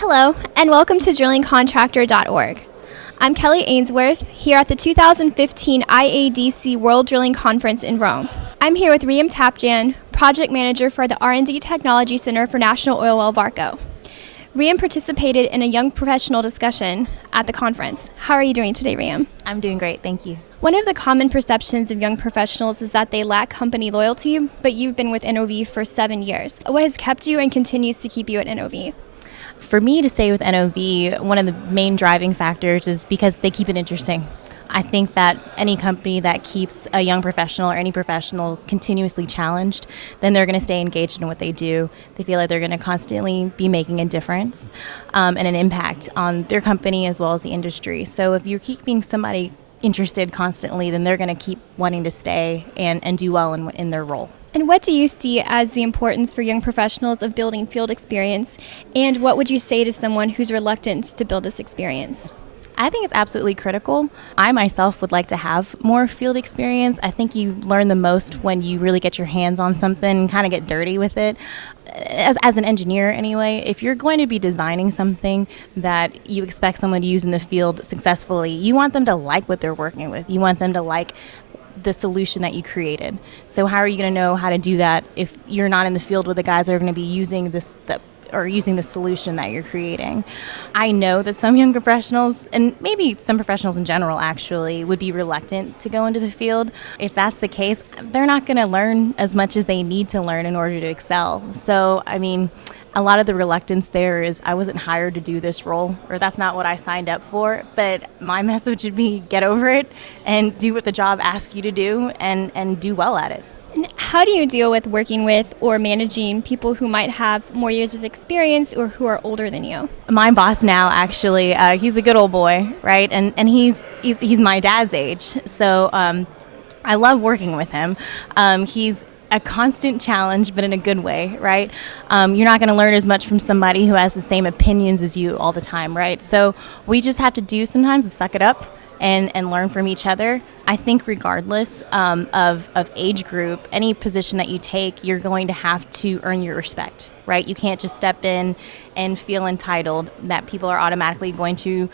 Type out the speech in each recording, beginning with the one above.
Hello, and welcome to drillingcontractor.org. I'm Kelly Ainsworth, here at the 2015 IADC World Drilling Conference in Rome. I'm here with Riem Tapjan, Project Manager for the R&D Technology Center for National Oilwell Varco. Riem participated in a young professional discussion at the conference. How are you doing today, Riem? I'm doing great, thank you. One of the common perceptions of young professionals is that they lack company loyalty, but you've been with NOV for 7 years. What has kept you and continues to keep you at NOV? For me to stay with NOV, one of the main driving factors is because they keep it interesting. I think that any company that keeps a young professional or any professional continuously challenged, then they're going to stay engaged in what they do. They feel like they're going to constantly be making a difference and an impact on their company as well as the industry. So if you're keeping somebody interested constantly, then they're going to keep wanting to stay and do well in their role. And what do you see as the importance for young professionals of building field experience, and what would you say to someone who's reluctant to build this experience? I think it's absolutely critical. I myself would like to have more field experience. I think you learn the most when you really get your hands on something and kind of get dirty with it. As an engineer anyway, if you're going to be designing something that you expect someone to use in the field successfully, you want them to like what they're working with. You want them to like the solution that you created. So how are you going to know how to do that if you're not in the field with the guys that are going to be using using the solution that you're creating? I know that some young professionals, and maybe some professionals in general actually, would be reluctant to go into the field. If that's the case, they're not going to learn as much as they need to learn in order to excel. So, I mean, a lot of the reluctance there is I wasn't hired to do this role, or that's not what I signed up for. But my message would be get over it and do what the job asks you to do and do well at it. And how do you deal with working with or managing people who might have more years of experience or who are older than you? My boss now, actually, he's a good old boy, right? And he's my dad's age, so I love working with him. He's a constant challenge, but in a good way, right? You're not going to learn as much from somebody who has the same opinions as you all the time, right? So we just have to do sometimes is suck it up and learn from each other. I think regardless of age group, any position that you take, you're going to have to earn your respect, right? You can't just step in and feel entitled that people are automatically going to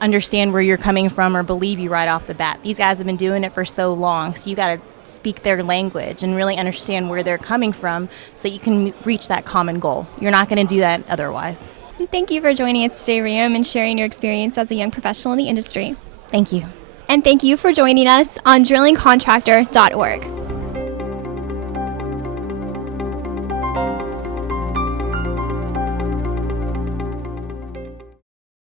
understand where you're coming from or believe you right off the bat. These guys have been doing it for so long, so you got to speak their language and really understand where they're coming from so that you can reach that common goal. You're not going to do that otherwise. Thank you for joining us today, Riem, and sharing your experience as a young professional in the industry. Thank you. And thank you for joining us on drillingcontractor.org.